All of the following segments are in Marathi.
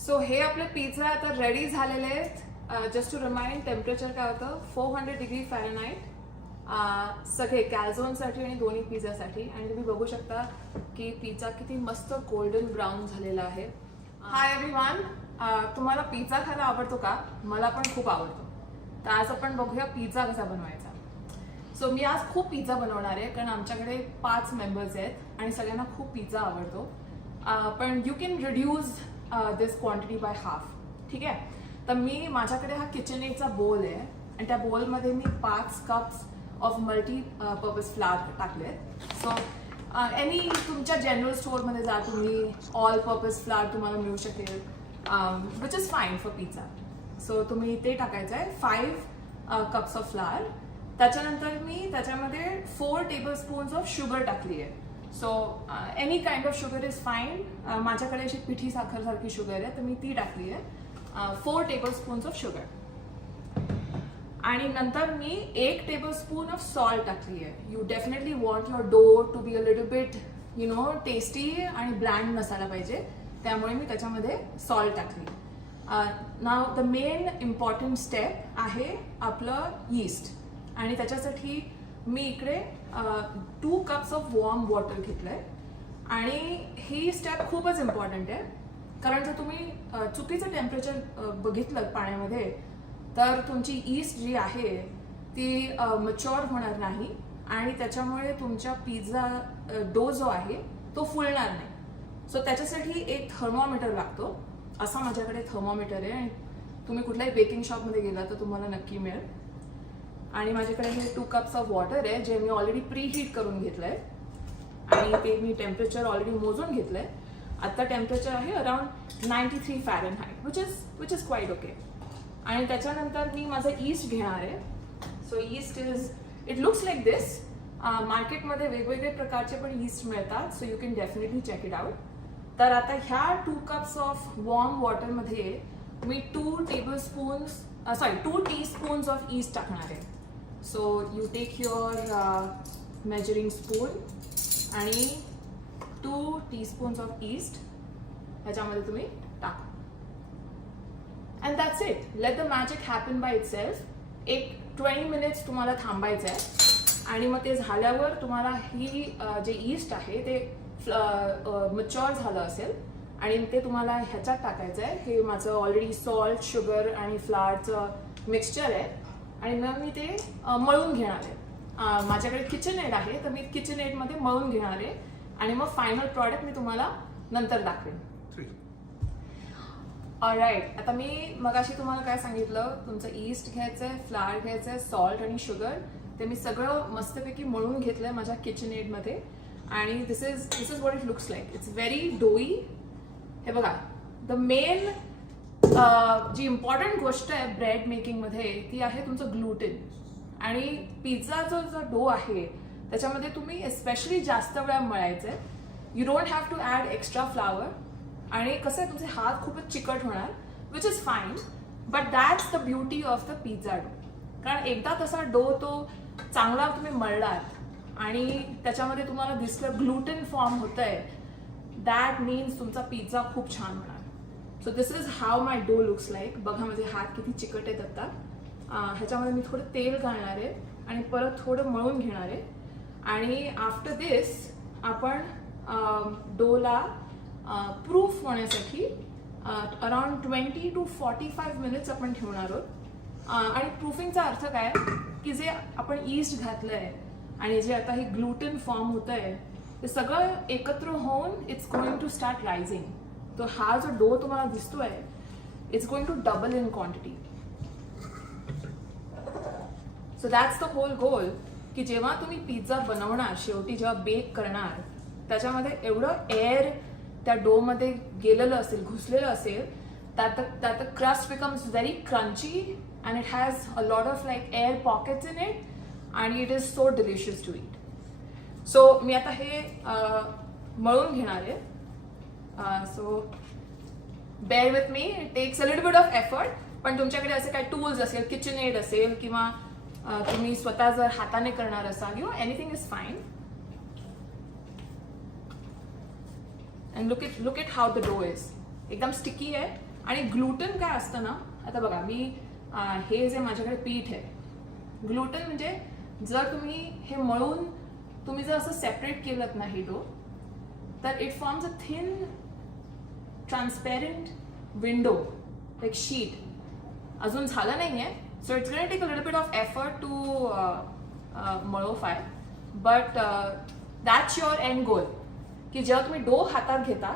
सो हे आपले पिझ्झा आता रेडी झालेले आहेत. जस्ट टू रिमाइंड टेम्परेचर काय होतं 400 डिग्री फॅरनहाइट सगळे कॅल्झोनसाठी आणि दोन्ही पिझ्झासाठी. आणि तुम्ही बघू शकता की पिझ्झा किती मस्त गोल्डन ब्राऊन झालेला आहे. हाय एव्हरीवन, तुम्हाला पिझ्झा खायला आवडतो का? मला पण खूप आवडतो. तर आज आपण बघूया पिझ्झा कसा बनवायचा. सो मी आज खूप पिझ्झा बनवणार आहे कारण आमच्याकडे 5 मेंबर्स आहेत आणि सगळ्यांना खूप पिझ्झा आवडतो. पण you can reduce this quantity by half. ठीक आहे. तर मी माझ्याकडे हा किचनएडचा बोल आहे आणि त्या बोलमध्ये मी 5 cups of multi purpose flower टाकले. सो एनी तुमच्या जनरल स्टोअरमध्ये जा तुम्ही, ऑल पर्पज फ्लावर तुम्हाला मिळू शकेल, which is fine for pizza. So तुम्ही ते टाकायचं आहे 5 कप्स ऑफ फ्लावर. त्याच्यानंतर मी त्याच्यामध्ये 4 टेबलस्पून्स ऑफ शुगर टाकली आहे. So any kind of sugar is fine. माझ्याकडे अशी पिठी साखर सारखी शुगर आहे तर मी ती टाकली आहे, 4 टेबलस्पून्स ऑफ शुगर. आणि नंतर मी 1 टेबलस्पून ऑफ सॉल्ट टाकली आहे. You definitely want your dough to be a little bit tasty आणि ब्लँड नसायला पाहिजे, त्यामुळे मी त्याच्यामध्ये सॉल्ट टाकली. Now the main important step आहे आपलं यीस्ट. आणि त्याच्यासाठी मी इकडे 2 कप्स ऑफ वॉर्म वॉटर घेतलंय. आणि ही स्टेप खूपच इम्पॉर्टंट आहे कारण जर तुम्ही चुकीचं टेम्परेचर बघितलं पाण्यामध्ये तर तुमची ईस्ट जी आहे ती मच्युअर होणार नाही आणि त्याच्यामुळे तुमच्या पिझ्झा डो जो आहे तो फुलणार नाही. सो त्याच्यासाठी एक थर्मोमीटर लागतो. असा माझ्याकडे थर्मोमीटर आहे आणि तुम्ही कुठल्याही बेकिंग शॉपमध्ये गेला तर तुम्हाला नक्की मिळेल. आणि माझ्याकडे हे 2 कप्स ऑफ वॉटर आहे जे मी ऑलरेडी प्री हीट करून घेतलंय आणि ते मी टेम्परेचर ऑलरेडी मोजून घेतलंय. आता टेम्परेचर आहे around 93 Fahrenheit which is quite okay. आणि त्याच्यानंतर मी माझं ईस्ट घेणार आहे. So yeast it looks like this. मार्केटमध्ये वेगवेगळे प्रकारचे पण ईस्ट मिळतात, so you can definitely check it out. तर आता ह्या 2 कप्स ऑफ वॉर्म वॉटरमध्ये मी 2 टीस्पून्स ऑफ ईस्ट टाकणार आहे. So you take your measuring spoon आणि 2 टीस्पून्स ऑफ ईस्ट ह्याच्यामध्ये तुम्ही टाका. And that's it. Let the magic happen by itself. एक 20 मिनिट्स तुम्हाला थांबायचं आहे आणि मग ते झाल्यावर तुम्हाला ही जे ईस्ट आहे ते मच्युअर झालं असेल आणि ते तुम्हाला ह्याच्यात टाकायचं आहे. हे माझं ऑलरेडी सॉल्ट, शुगर आणि फ्लावरचं मिक्सचर आहे आणि मग मी ते मळून घेणार आहे. माझ्याकडे किचनएड आहे तर मी किचनएडमध्ये मळून घेणार आहे आणि मग फायनल प्रॉडक्ट मी तुम्हाला नंतर दाखवेन. ऑलराईट. आता मी मगाशी तुम्हाला काय सांगितलं, तुमचं ईस्ट घ्यायचं आहे, फ्लावर घ्यायचं आहे, सॉल्ट आणि शुगर, ते मी सगळं मस्तपैकी मळून घेतलं आहे माझ्या किचनएडमध्ये. आणि this is what it looks like. It's very doughy. हे बघा, द मेन जी इम्पॉर्टंट गोष्ट आहे ब्रेड मेकिंगमध्ये ती आहे तुमचं ग्लुटेन. आणि पिझ्झाचा जो डो आहे त्याच्यामध्ये तुम्ही एस्पेशली जास्त वेळा मळायचं आहे. You don't have to add extra flour. आणि कसं आहे तुमचे हात खूपच चिकट होणार, which is fine, but that's the beauty of the pizza dough. कारण एकदा तसा डो तो चांगला तुम्ही मळलात आणि त्याच्यामध्ये तुम्हाला दिसलं ग्लुटेन फॉर्म होतंय, दॅट मीन्स तुमचा पिझ्झा खूप छान होणार. सो दिस इज हाव माय डो लुक्स लाईक. बघा माझे हात किती चिकट आहेत आता. ह्याच्यामध्ये मी थोडं तेल घालणार आहे आणि परत थोडं मळून घेणार आहे. आणि आफ्टर दिस आपण डोला प्रूफ होण्यासाठी अराउंड 20 to 45 मिनिट्स आपण ठेवणार आहोत. आणि प्रूफिंगचा अर्थ काय की जे आपण ईस्ट घातलं आहे आणि जे आता हे ग्लुटेन फॉर्म होतं आहे ते सगळं एकत्र होऊन it's going to start rising. तो हा जो डो तुम्हाला दिसतोय it's going to double in quantity. So that's the whole goal की जेव्हा तुम्ही पिझ्झा बनवणार, शेवटी जेव्हा बेक करणार, त्याच्यामध्ये एवढं एअर त्या डोमध्ये गेलेलं असेल, घुसलेलं असेल, that the crust becomes very crunchy and it has a lot of like air pockets in it and it is so delicious to eat. So मी आता हे मळून घेणार आहे. So bear with me, it takes a little bit of effort. पण तुमच्याकडे असे काही टूल्स असेल, किचनएड असेल किंवा तुम्ही स्वतः जर हाताने करणार असाल, anything is fine. And look at how the dough is. एकदम स्टिकी आहे आणि ग्लुटन काय असतं ना, आता बघा मी हे जे माझ्याकडे पीठ आहे, ग्लुटन म्हणजे जर तुम्ही हे मळून तुम्ही जर असं सेपरेट केलं ना हे डो, तर it forms a thin transparent window like sheet. अजून झालं नाही आहे, so it's going to take a little bit of effort to मळोफाय, but that's your end goal. की जेव्हा तुम्ही डो हातात घेता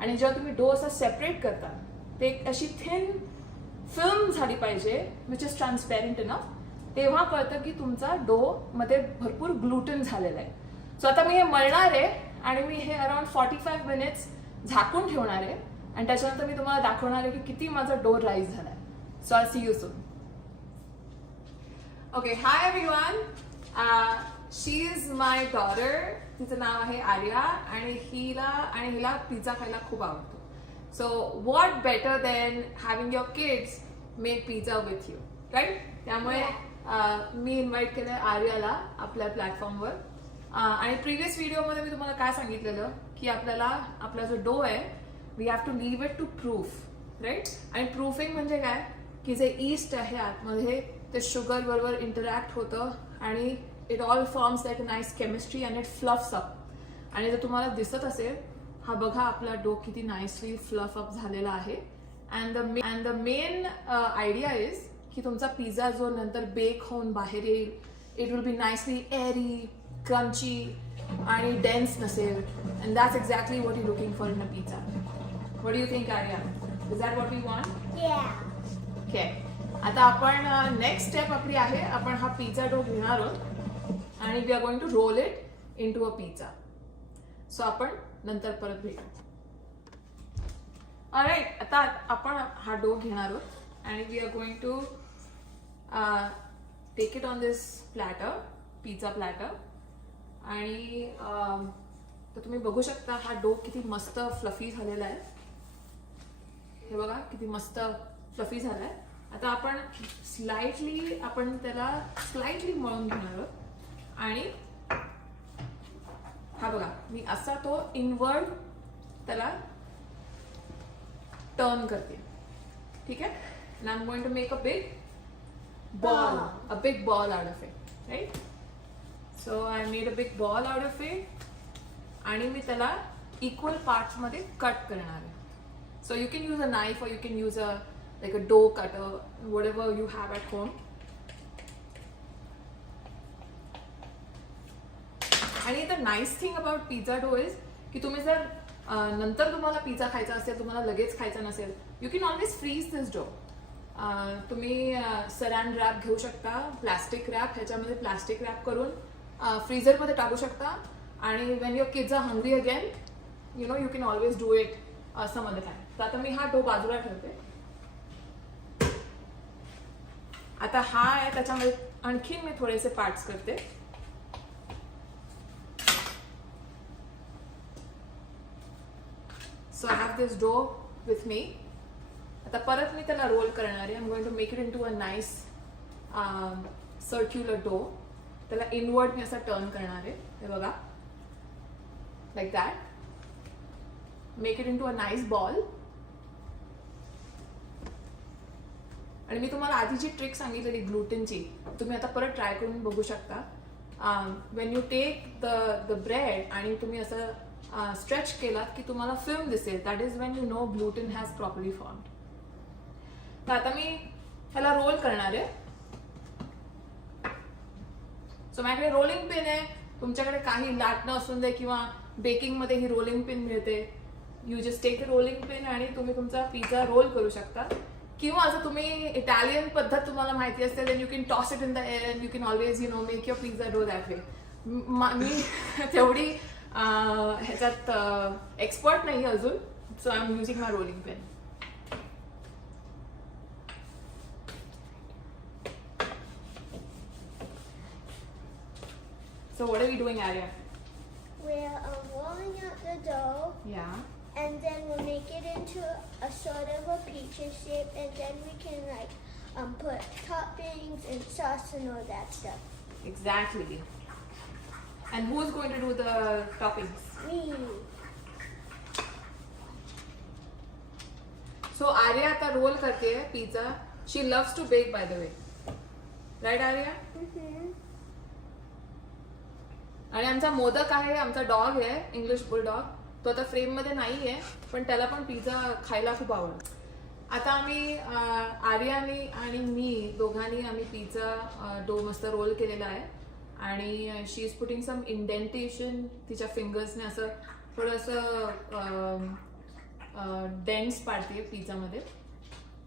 आणि जेव्हा तुम्ही डो असा सेपरेट करता, ते एक अशी थिन फिल्म झाली पाहिजे विच इज ट्रान्सपेरंट इनफ, तेव्हा कळतं की तुमचा डो मध्ये भरपूर ग्लुटन झालेला आहे. सो आता मी हे मळणार आहे आणि मी हे अराउंड 45 मिनिट्स झाकून ठेवणार आहे आणि त्याच्यानंतर मी तुम्हाला दाखवणार आहे की किती माझा डो राईज झालाय. So I see you soon. Okay, hi everyone. She is my daughter. तिचं नाव आहे आर्या आणि हिला पिझ्झा खायला खूप आवडतो. So what better than having your kids make pizza with you, right? त्यामुळे मी इन्व्हाइट केलं आर्याला आपल्या प्लॅटफॉर्मवर. आणि प्रिव्हियस व्हिडिओमध्ये मी तुम्हाला काय सांगितलेलं की आपल्याला आपला जो डो आहे we have to leave it to proof, right? आणि प्रूफिंग म्हणजे काय की जे ईस्ट आहे आतमध्ये ते शुगर बरोबर इंटरॅक्ट होतं आणि it all forms like a nice chemistry and it fluffs up. आणि जर तुम्हाला दिसत असेल, हा बघा आपला डो किती नाईसली फ्लफ अप झालेला आहे. And the main idea is की तुमचा पिझ्झा जो नंतर बेक होऊन बाहेर येईल, it will be nicely airy, crunchy आणि डेन्स नसेल. And that's exactly what you looking for in a pizza. What do you think Arya? Is that what we want? Okay, आता आपण नेक्स्ट स्टेप आपली आहे, आपण हा पिझ्झा डो घेणार आहोत आणि we are going to roll it in to a pizza. So आपण नंतर परत भेटू. ऑलराईट, आता आपण हा डो घेणार आहोत आणि we are going to take it on this platter, pizza platter. आणि तर तुम्ही बघू शकता हा डो किती मस्त फ्लफी झालेला आहे. हे बघा किती मस्त फ्लफी झालाय. आता आपण त्याला स्लाइटली मळून घेणार आहोत आणि हा बघा मी असा तो इनवर्ड त्याला टर्न करते. ठीक आहे? and I'm going to make a big ball out of it, right? So I made a big ball out of it आणि मी त्याला इक्वल पार्ट्स मध्ये कट करणार आहे. So you can use a knife or you can use like a dough cutter, whatever you have at home. आणि the nice thing about pizza dough is की तुम्ही जर नंतर तुम्हाला पिझ्झा खायचा असेल, तुम्हाला लगेच खायचा नसेल, you can always freeze this dough. तुम्ही सरान रॅप घेऊ शकता, प्लास्टिक रॅप, ह्याच्यामध्ये प्लास्टिक रॅप करून फ्रीझरमध्ये टाकू शकता आणि when your kids are hungry again, you know, you can always do it some other time. तर आता मी हा डो बाजूला ठेवते. आता हा आहे, त्याच्यामध्ये आणखीन मी थोडेसे पार्ट्स करते. So I have this dough with me. आता परत मी त्याला रोल करणार आहे. I'm going to make it into a nice circular dough. त्याला इनवर्ड मी असा टर्न करणार आहे. हे बघा, like that. Make it into a nice ball. आणि मी तुम्हाला आधी जी ट्रिक सांगितलेली ग्लुटेनची, तुम्ही आता परत ट्राय करून बघू शकता. When you take the bread आणि तुम्ही असं स्ट्रेच केलात की तुम्हाला फिल्म दिसेल, that is Wien you know gluten has properly formed. तर आता मी ह्याला रोल करणार आहे. सो माझ्याकडे रोलिंग पिन आहे. तुमच्याकडे काही लाटणं असून दे किंवा बेकिंग मध्ये ही रोलिंग पिन मिळते. You just take a rolling pin आणि तुम्ही तुमचा पिझ्झा रोल करू शकता. किंवा जर तुम्ही इटालियन पद्धत तुम्हाला माहिती असेल, then you can toss it in the air and you can always make your pizza dough that way. मी तेवढी ह्याच्यात एक्सपर्ट नाही अजून. So I am using my rolling pin. So what are we doing, Arya? We're rolling out the dough. Yeah. And then we'll make it into a sort of a pizza shape, and then we can put toppings and sauce and all that stuff. Exactly. And who's going to do the toppings? Me. So Arya आता रोल करते pizza. She loves to bake by the way, right Arya? आणि आमचा मोदक आहे, आमचा डॉग आहे इंग्लिश बुलडॉग. तो आता फ्रेम मध्ये नाहीये, पण त्याला पण पिझ्झा खायला खूप आवडतो. आता आम्ही आर्यानी आणि मी दोघांनी आम्ही पिझ्झा डो मस्त रोल केलेला आहे. आणि she is putting some indentation तिच्या फिंगर्सने, असं थोडंसं डेंट्स पाडते पिझ्झामध्ये.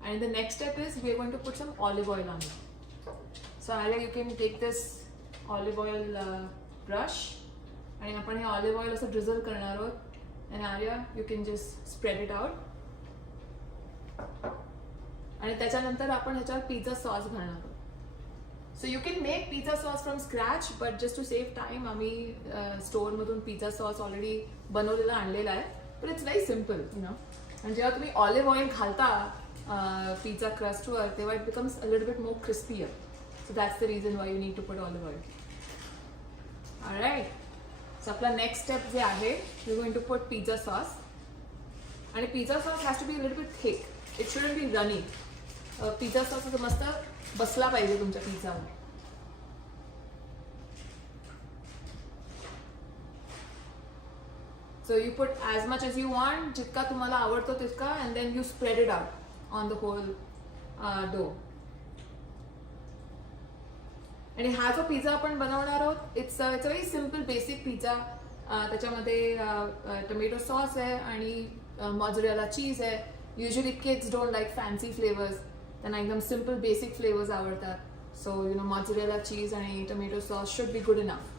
आणि the next step is we are going to put some olive oil on it. So Arya you can take this olive oil brush आणि आपण हे ऑलिव्ह ऑइल असं ड्रिझल करणार आहोत. आणि Arya you can just spread it out. आणि त्याच्यानंतर आपण ह्याच्यावर पिझ्झा सॉस घालणार आहोत. So you can make pizza sauce from scratch, but just to save time आम्ही स्टोअरमधून पिझ्झा सॉस ऑलरेडी बनवलेला आणलेला आहे. But it's very simple you know. आणि जेव्हा तुम्ही ऑलिव्ह ऑइल घालता पिझ्झा क्रस्टवर तेव्हा it becomes a little bit more crispier. So that's the reason why you need to put olive oil. Alright. So आपला नेक्स्ट स्टेप जे आहे you going to put pizza sauce. आणि pizza sauce has to be a little bit thick. It shouldn't be runny. Pizza sauce असं मस्त बसला पाहिजे तुमच्या पिझ्झावर. So you put as much as you want, जितका तुम्हाला आवडतो तितका, and then you spread it out on the whole dough. आणि हा जो पिझ्झा आपण बनवणार आहोत it's a very simple basic pizza. त्याच्यामध्ये टोमॅटो सॉस आहे आणि मॉझरेला चीज आहे. Usually kids don't like fancy flavours, त्यांना एकदम सिम्पल बेसिक फ्लेवर्स आवडतात. सो यू नो मॉझरेला चीज आणि tomato sauce should be good enough.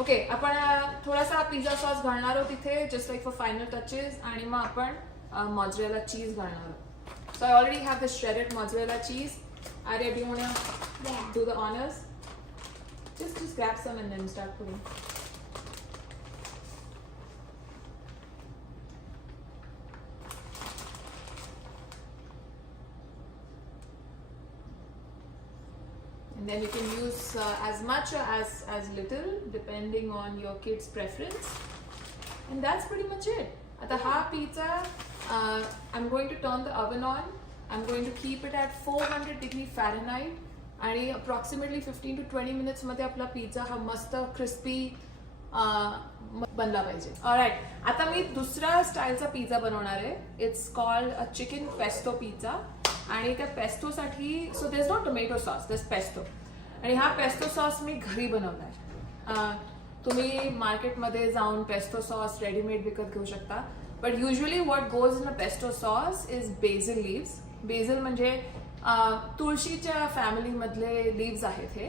Okay, आपण थोडासा पिझ्झा सॉस घालणार आहोत इथे just like for final touches. आणि मग आपण मॉझरेला चीज घालणार आहोत. So I already have the shredded mozzarella cheese. Arya, do you wanna do the honors? Just grab some and then start putting. And then you can use as much or as little depending on your kid's preference. And that's pretty much it. आता हा pizza I'm going to turn the oven on. I'm going to keep it at 400 degree Fahrenheit. आणि approximately 15 to 20 minutes मध्ये आपला पिझ्झा हा मस्त क्रिस्पी बनला पाहिजे. ऑलराईट. आता मी दुसऱ्या स्टाईलचा पिझ्झा बनवणार आहे. It's called a chicken pesto pizza. आणि त्या पेस्टोसाठी so there is no tomato sauce, there is pesto. आणि हा पेस्टो सॉस मी घरी बनवला आहे. तुम्ही मार्केटमध्ये जाऊन पेस्टो सॉस रेडीमेड विकत घेऊ शकता. But usually what goes in a pesto sauce is basil leaves. Basil म्हणजे तुळशीच्या फॅमिलीमधले लीव्स आहेत हे.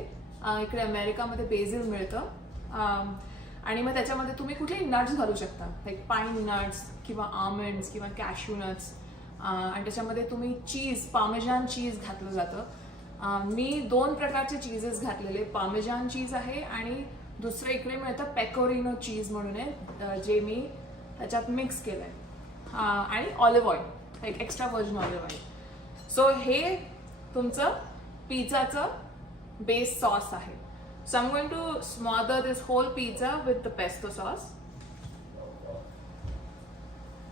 इकडे अमेरिकामध्ये बेझिल मिळतं. आणि मग त्याच्यामध्ये तुम्ही कुठलेही नट्स घालू शकता, लाईक पाईन नट्स किंवा आल्मंड्स किंवा कॅश्यू नट्स. आणि त्याच्यामध्ये तुम्ही चीज, पामेजान चीज घातलं जातं. मी 2 प्रकारचे चीजेस घातलेले. पामेजान चीज आहे आणि दुसरं इकडे मिळतं पेकोरिनो चीज म्हणून आहे, जे मी त्याच्यात मिक्स केलं आहे. आणि olive oil, like extra virgin olive oil. So हे तुमचं पिझ्झाचं बेस सॉस आहे. So I'm going to smother this whole pizza with the pesto sauce.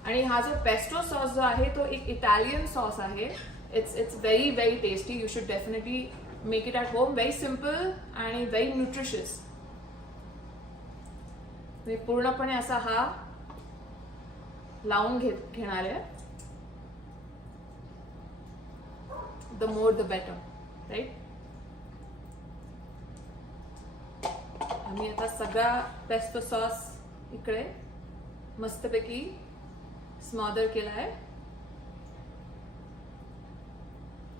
आणि हा जो पेस्टो सॉस जो आहे तो एक इटालियन सॉस आहे. It's very very tasty. You should definitely make it at home. Very simple आणि व्हेरी न्यूट्रिशियस. मी पूर्णपणे असा हा लावून घेणार आहे. The more the better, right. आम्ही आता सगळा पेस्टो सॉस इकडे मस्तपैकी स्मॉदर केला आहे.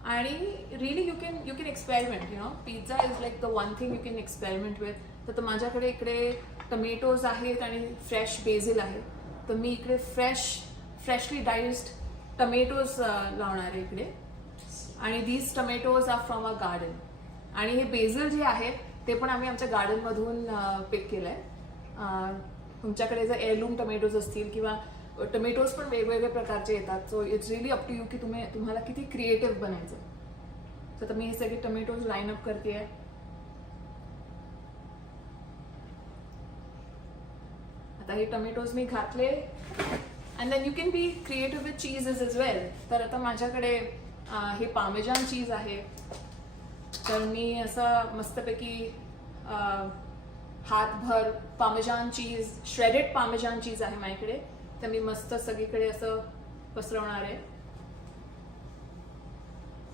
आणि really you can experiment. You know, pizza is like the one thing you can experiment with. तर माझ्याकडे इकडे टोमॅटोज आहेत आणि फ्रेश बेझिल आहे. तर मी इकडे फ्रेशली डाइस्ड टोमॅटोज लावणार आहे इकडे. आणि these tomatoes are from a garden. आणि हे बेझिल जे आहे ते पण आम्ही आमच्या गार्डनमधून पिक केलं आहे. तुमच्याकडे जर एअरलूम टोमॅटोज असतील किंवा टोमॅटोज पण वेगवेगळ्या प्रकारचे येतात. So it's really up to you की तुम्हाला किती क्रिएटिव्ह बनायचं. तर मी हे सगळे टोमॅटोज लाईन अप करते आहे. आता हे टोमॅटोज मी घातले and then you can be creative with cheeses as well. तर आता माझ्याकडे हे पामेजान चीज आहे. तर मी असं मस्तपैकी हातभर पामेजान चीज, श्रेडेड पामेजान चीज आहे माझ्याकडे. तर मी मस्त सगळीकडे असं पसरवणार आहे.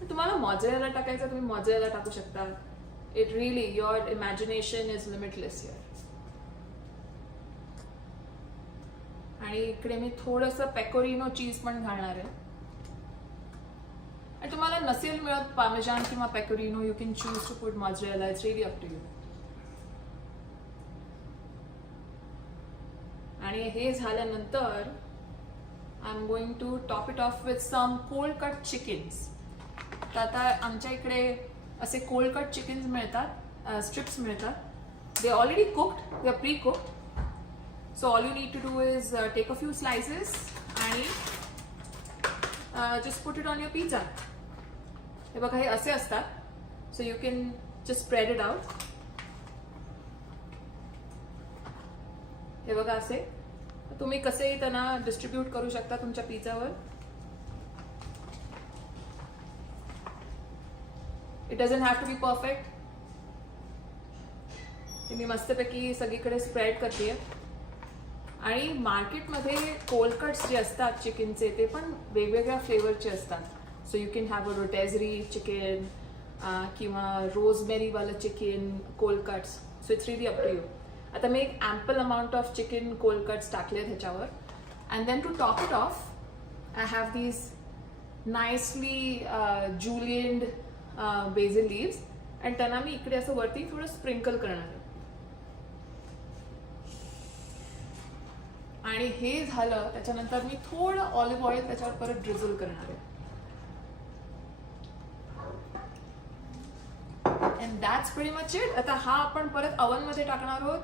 तुम्हाला मॉझरेला टाकायचं तुम्ही मॉझरेला टाकू शकता. It really your imagination is limitless here. आणि इकडे मी थोडंसं पेकोरिनो चीज पण घालणार आहे. आणि तुम्हाला नसेल मिळत पामेजान किंवा pecorino, you can choose to put mozzarella. It's really up to you. आणि हे झाल्यानंतर I am going to top it off with some cold cut chickens. तर आता आमच्या इकडे असे कोल्ड कट चिकन्स मिळतात, स्ट्रिप्स मिळतात. They already cooked, they are pre cooked. So all you need to do is take a few slices आणि just put it on your pizza. हे बघा हे असे असतात. So you can just spread it out. हे बघा असे. तुम्ही कसेही त्यांना डिस्ट्रीब्यूट करू शकता तुमच्या पिझ्झावर. It doesn't have to be perfect. हे मी मस्तपैकी सगळीकडे स्प्रेड करते. आणि मार्केटमध्ये कोल्ड कट्स जे असतात चिकनचे ते पण वेगवेगळ्या फ्लेवरचे असतात. So you can have a rotisserie chicken किंवा रोजमेरीवालं chicken cold cuts. So it's really up to you. आता मी एक ample amount of chicken cold cuts टाकले ह्याच्यावर. And then to top it off I have these nicely julienned basil leaves. आणि त्यांना मी इकडे असं वरती थोडं स्प्रिंकल करणार आहे. आणि हे झालं त्याच्यानंतर मी थोडं ऑलिव्ह ऑइल त्याच्यावर परत ड्रिझल करणार आहे. And that's pretty much it. आता हा आपण परत ओव्हनमध्ये टाकणार आहोत.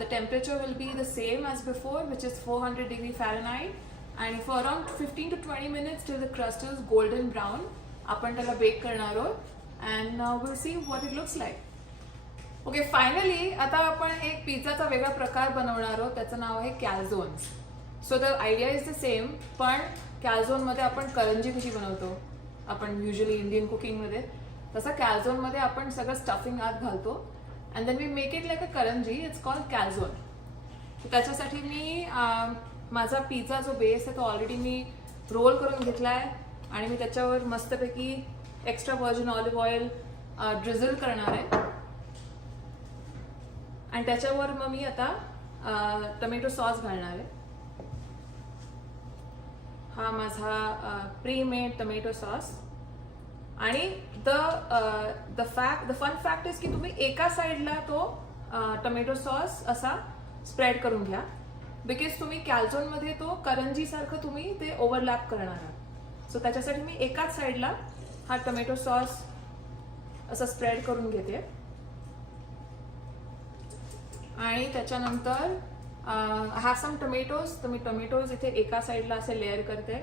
The temperature will be the same as before which is 400 degree Fahrenheit. आणि for around 15 to 20 minutes till the crust is golden brown आपण त्याला बेक करणार आहोत. And will see what it looks like. Okay, finally आता आपण एक पिझ्झाचा वेगळा प्रकार बनवणार आहोत. त्याचं नाव आहे calzones. So the idea is the same, पण कॅलझोनमध्ये आपण करंजी कशी बनवतो आपण युजली इंडियन कुकिंगमध्ये, तसं कॅलझोनमध्ये आपण सगळं स्टफिंग आत घालतो and then we make it like a karanji. It's called calzone. त्याच्यासाठी मी माझा पिझ्झा जो बेस आहे तो ऑलरेडी मी रोल करून घेतला आहे आणि मी त्याच्यावर मस्तपैकी extra virgin olive oil drizzle करणार आहे. आणि त्याच्यावर मग मी आता टोमॅटो सॉस घालणार आहे. हा माझा प्री-मेड टोमॅटो सॉस. आणि द फन फॅक्ट इज की तुम्ही एका साईडला तो टोमॅटो सॉस असा स्प्रेड करून घ्या. बिकॉज तुम्ही कॅलझोनमध्ये तो करंजीसारखं तुम्ही ते ओव्हरलॅप करणार आहात. सो त्याच्यासाठी मी एकाच साईडला हा टोमॅटो सॉस असा स्प्रेड करून घेते. आणि त्याच्यानंतर आय हॅव सम टोमॅटोज. तर मी टोमॅटोज इथे एका साईडला असे लेअर करते.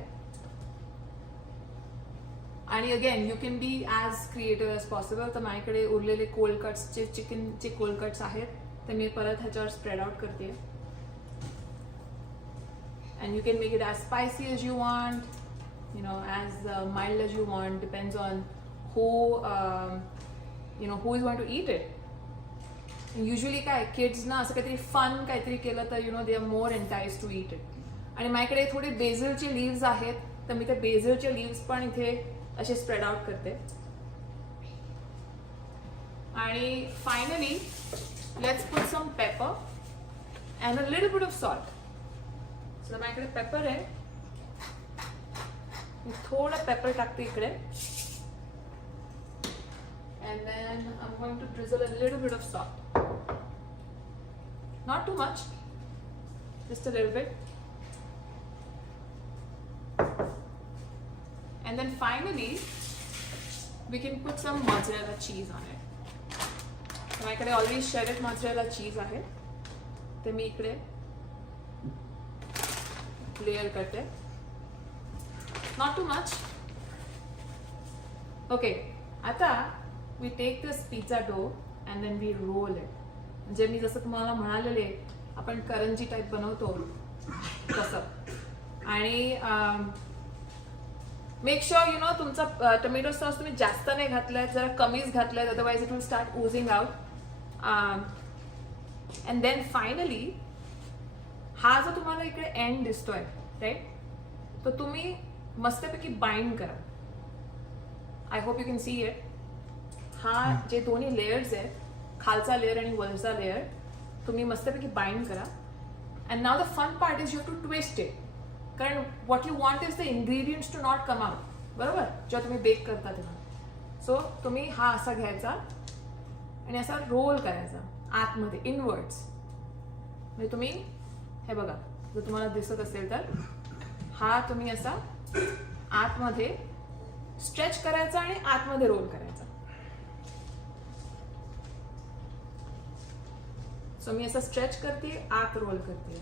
आणि again you can be as creative as possible. तर माझ्याकडे उरलेले कोल्ड कट्सचे चिकनचे कोल्ड कट्स आहेत ते मी परत ह्याच्यावर स्प्रेड आउट करते. And you can make it as spicy as you want, you know, as mild as you want. Depends on who who is want to eat it. Usually काय किड्सना असं काहीतरी फन काहीतरी केलं तर you know they are more entice to eat it. आणि माझ्याकडे थोडे बेझलचे लीव्स आहेत तर मी ते बेझलचे लीव्स पण इथे असे स्प्रेड आउट करते. आणि finally let's put some pepper and a little bit of salt. So माझ्याकडे पेपर आहे. मी थोडं पेपर टाकते इकडे. And then I'm going to drizzle a little bit of salt. Not too much, just a little bit. And then finally, we can put some mozzarella cheese on it. So माझ्याकडे already shredded mozzarella cheese आहे. ते मी इकडे layer करते. Not too much. Okay, आता we take this pizza dough and then we roll it. म्हणजे मी जसं तुम्हाला म्हणालेले आपण करंजी टाईप बनवतो तसं. आणि मेक शुअर यू नो तुमचा टोमॅटो सॉस तुम्ही जास्त नाही घातलाय, जरा कमीच घातलाय, otherwise it will start oozing out. And then finally हा जो तुम्हाला इकडे एंड दिसतोय राईट, तो तुम्ही मस्तपैकी बाइंड करा. I hope you can see it. हा जे दोन्ही लेयर्स आहेत, खालचा लेअर आणि वरचा लेअर, तुम्ही मस्तपैकी बाइंड करा. And now the fun part is you to twist it, कारण what you want is the ingredients to not come out, बरोबर, जेव्हा तुम्ही बेक करता तेव्हा. सो तुम्ही हा असा घ्यायचा आणि असा रोल करायचा आतमध्ये इनवर्ड्स. म्हणजे तुम्ही हे बघा, जर तुम्हाला दिसत असेल तर हा तुम्ही असा आतमध्ये स्ट्रेच करायचा आणि आतमध्ये रोल करायचा. सो मी असं स्ट्रेच करते, आत रोल करते,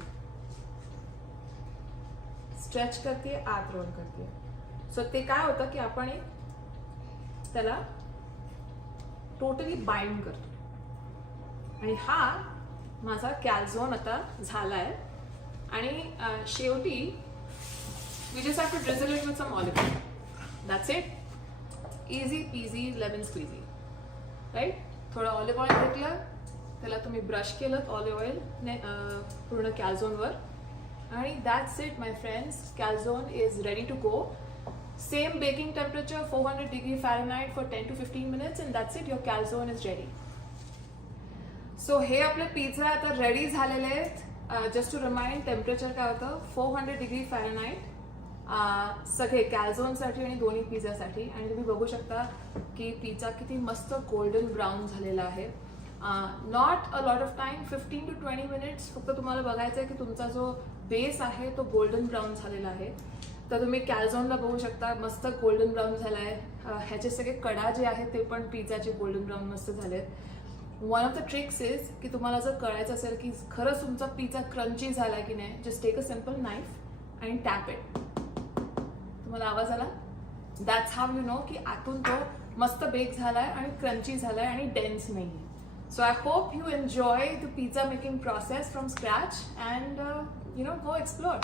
स्ट्रेच करते, आत रोल करते. सो ते काय होतं की आपण एक त्याला टोटली बाइंड करतो. आणि हा माझा कॅल्झोन आता झालाय. आणि शेवटी we just have to drizzle it with some olive oil. That's it. Easy peasy lemon squeezy right. थोडं ऑलिव्ह ऑइल घेतलं, त्याला तुम्ही ब्रश केलं ऑलिव्ह ऑइलने पूर्ण कॅल्झोनवर, आणि that's it my friends. Calzone is ready to go. Same baking temperature 400 degree Fahrenheit for 10 to 15 minutes and that's it, your calzone is ready. So हे आपले पिझ्झा आता रेडी झालेले आहेत. जस्ट टू रिमाइंड टेम्परेचर काय होतं, 400 degree Fahrenheit सगळे कॅल्झोनसाठी आणि दोन्ही पिझ्झासाठी. आणि तुम्ही बघू शकता की पिझ्झा किती मस्त गोल्डन ब्राऊन झालेला आहे. Not a lot of time, 15 to 20 minutes फक्त तुम्हाला बघायचं आहे की तुमचा जो बेस आहे तो गोल्डन ब्राऊन झालेला आहे. तर तुम्ही कॅल्झोनला बघू शकता मस्त गोल्डन ब्राऊन झाला आहे. ह्याचे सगळे कडा जे आहेत ते पण पिझ्झाचे गोल्डन ब्राऊन मस्त झाले आहेत. One of the tricks is की तुम्हाला जर कळायचं असेल की खरंच तुमचा पिझ्झा क्रंची झाला की नाही, just take a simple knife आणि टॅप इट. तुम्हाला आवाज आला, दॅट्स हाव यू नो की आतून तो मस्त बेक झालाय आणि क्रंची झालाय आणि डेन्स नाही. So I hope you enjoy the pizza making process from scratch and you know go explore.